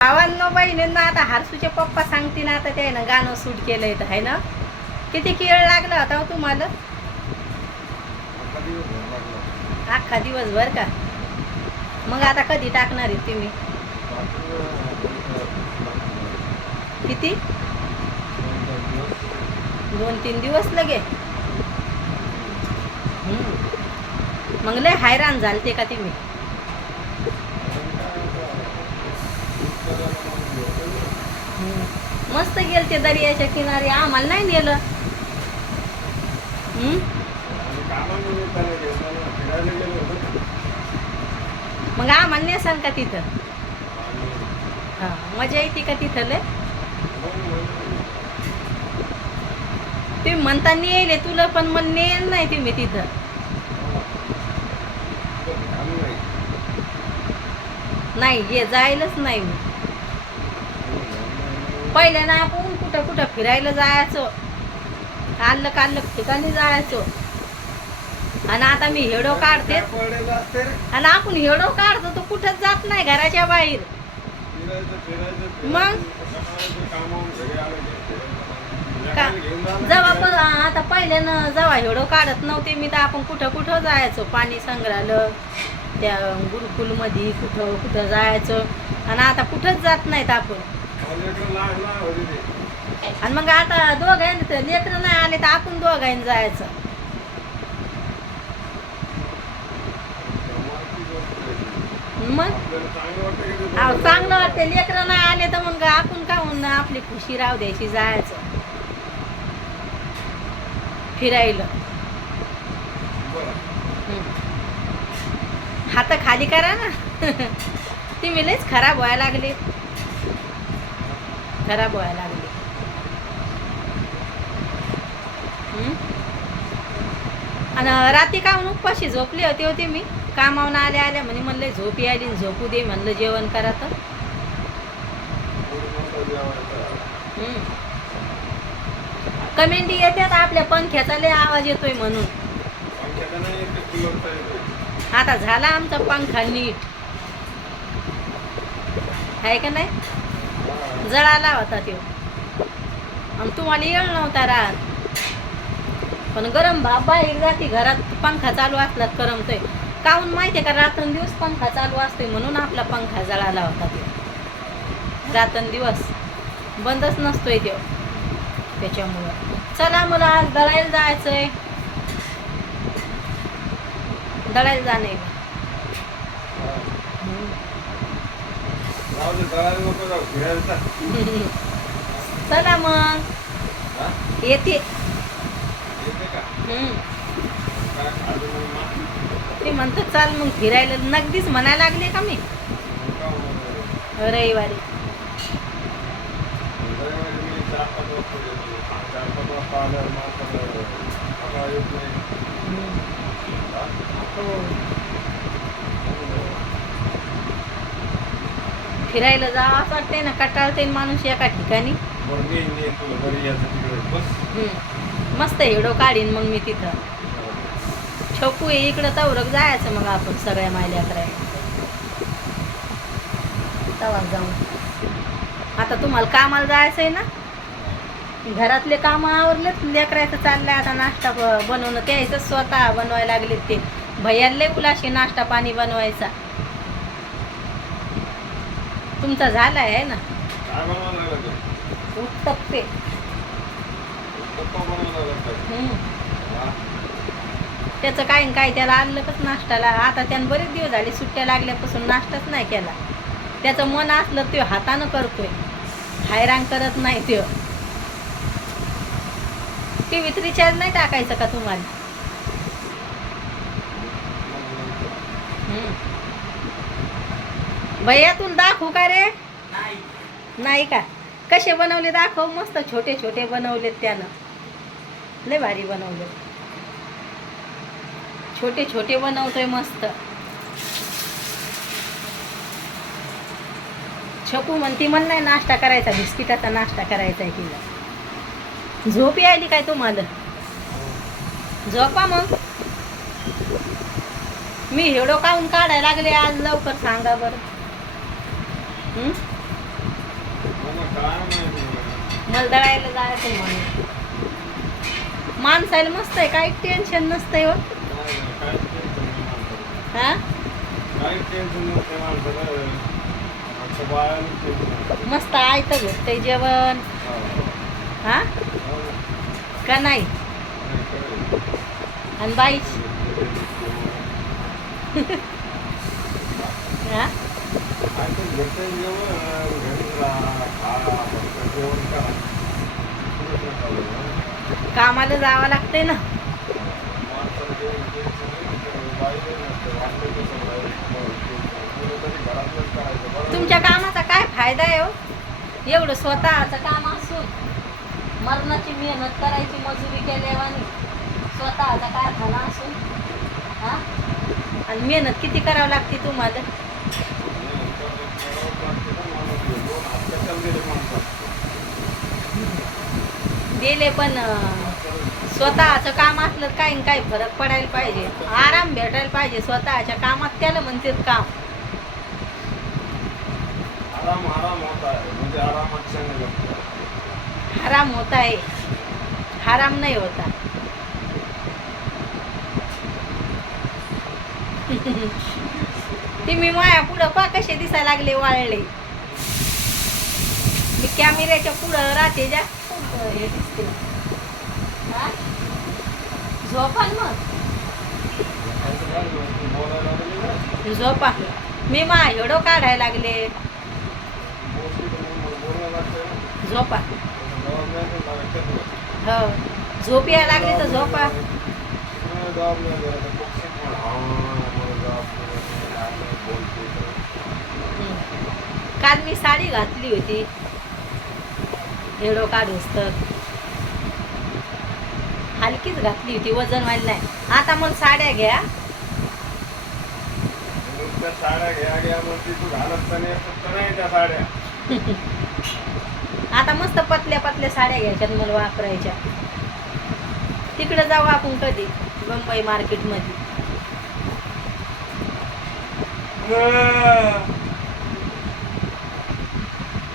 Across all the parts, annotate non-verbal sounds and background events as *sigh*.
भावांनो बहिणींना आता हारसूचे पप्पा सांगते ना आता ते ना गाणं सूट केलंय तर आहे ना? किती केळ लागला होता हो तुम्हाला? अख्खा दिवसभर का? मग आता कधी टाकणार आहे तुम्ही? किती? दोन तीन दिवस लगे. हम्म. मग लय हैराण झालते का तुम्ही हम्म. मस्त गेलते दर्याच्या किनारी. आम्हाला नाही नेलं. मग आम्हाला नेसाल का तिथं? हा मजा येते का तिथं लय? तुम्ही म्हणता नेले तुला पण मग नेल नाही तुम्ही तिथं. नाही हे जायलाच नाही मी. पहिले ना आपण कुठं कुठं फिरायला जायचो काल काल ठिकाणी जायचो. आणि आता मी हेडो काढते. आणि आपण हेडो काढतो तो कुठंच जात नाही घराच्या बाहेर. मग? का? जेव्हा पण आता पहिल्यानं जेव्हा हेडो काढत नव्हते मी तर आपण कुठं कुठं जायचो? पाणी संग्रहालय त्या गुरुकुलमध्ये कुठं कुठं जायचं? आणि आता कुठंच जात नाहीत आपण. आणि मग आता दोघांनी लेकरं नाही आले तर आपण दोघांनी जायचं. मग? अहो, चांगलं वाटतं लेकरं नाही आले तर मग आपण का आपली खुशी राहू द्यायची जायचं? फिरायला. हात खाली करा ना. *laughs* तुम्ही लयच खराब व्हायला लागले. खराब व्हायला लागली. हम्म? आणि रात्री का म्हणून उपाशी झोपली होती होती मी? कामावून आल्या आल्या म्हणे म्हणलं झोप यायली झोपू दे म्हणलं जेवण करा तर. हम्म. कमेंटी येतात आपल्या पंख्याचा लय आवाज येतोय म्हणून. आता झाला आमचा पंखा नीट. आहे का नाही? जळाला होता तो आणि तुम्हाला येळ नव्हता राहत. पण गरम भाप बाहेर जाते घरात पंखा चालू असला तर करमतोय. काहून माहितीये का रात्रंदिवस पंखा चालू असतोय म्हणून आपला पंखा जळाला होता तो रात्रंदिवस बंदच नसतोय तो त्याच्यामुळं. चला मला आज दळायला जायचंय. दळायला जाणे *laughs* चला मग. येते. ते म्हणतात चाल मग फिरायला. नगदीच म्हणायला लागले का मी? रविवारी. हो. फिरायला जा असं वाटतंय ना कटाळते माणूस एका ठिकाणी. मस्त हेडो काढीन मग मी तिथं. छोकू आहे इकडं तवरक जायचं मग आपण सगळ्या मायल्या करायला तवा जाऊ आता तुम्हाला कामाला जायचं आहे ना? घरातले काम आवरलेत लेकरायचं चाललंय आता नाश्ता बनवणं. त्याचं स्वतः बनवायला लागले ते. भैयाला उलाशी नाश्ता पाणी बनवायचा. तुमचा झालाय आहे ना? उत्तप्पे. त्याचं काय काय त्याला आणलंच नाश्ताला आता त्यानं बरेच दिवस झाले सुट्ट्या लागल्यापासून नाश्ताच नाही केला. त्याचं मन असलं ते हातानं करतोय. हैराण करत नाही ते. टीव्हीत रिचार्ज नाही टाकायचं का तुम्हाला? हम्म. भैया तुला दाखवू का रे? नाही. का? कसे बनवले दाखव. मस्त छोटे छोटे बनवलेत त्यानं. लय भारी बनवले छोटे छोटे बनवतोय मस्त. छकू म्हणती म्हण नाही नाश्ता करायचा बिस्किटाचा नाश्ता करायचा आहे तिला. झोप यायली काय तुम्हाला? झोपा मग. मी हेडो काढून काढायला लागले आज? लवकर सांगा बरं. मला दळायला जायचं म्हणून. माणसाला मस्त आहे काही टेन्शन नसतंय हो. हा. मस्त आयतं भेटतंय जेवण. हो. का नाही. आणि बाईच *laughs* हा? जेवण, घरी जेवण करा. कामाला जावं लागतंय ना. तुमच्या कामाचा काय फायदा आहे हो? एवढं स्वतःचं काम असून मरणाची मेहनत करायची मजुरी केल्यावानी स्वतःचा कारखाना असून हा? आणि मेहनत किती करावं लागते तुम्हाला नाही, तर करावंच लागतं ना माणूस हे. दोन हात कशाला दिले माणसाला? गेले पण स्वतःचं काम असलं काही न काही फरक पडायला पाहिजे. आराम भेटायला पाहिजे स्वतःच्या कामात. त्याला म्हणतात काम. आराम आराम होता है म्हणजे क्षण लागतो. हराम होता है हराम नाही होता. *laughs* तुम्ही माया पुढं पा कसे दिसायला लागले वाळले. मी कॅमेऱ्याच्या पुढं राहते जा. हे दिसते हा? झोपा. मग झोपा मी मा एवढं काढायला लागले. झोपा. हो. झोप यायला लागली तर झोपा. काल मी साडी घातली होती. हेडो काढूस तर. हलकीच घातली होती वजन व्हायला नाही. आता मग साड्या घ्या. नुसत्या साड्या घ्या घ्या म्हणते तू घालत तर नाही फक्त नाही त्या साड्या. *laughs* आता मस्त पतल्या पतल्या साड्या घ्यायच्यात मला वापरायच्या. तिकडे जाऊ आपण कधी मुंबई मार्केटमध्ये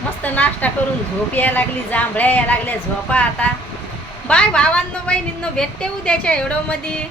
मस्त नाश्ता करून झोप यायला लागली जांभळ्या यायला लागल्या झोपा आता. बाय भावांनो बहिणींनो भेटते उद्याच्या एवढं मध्ये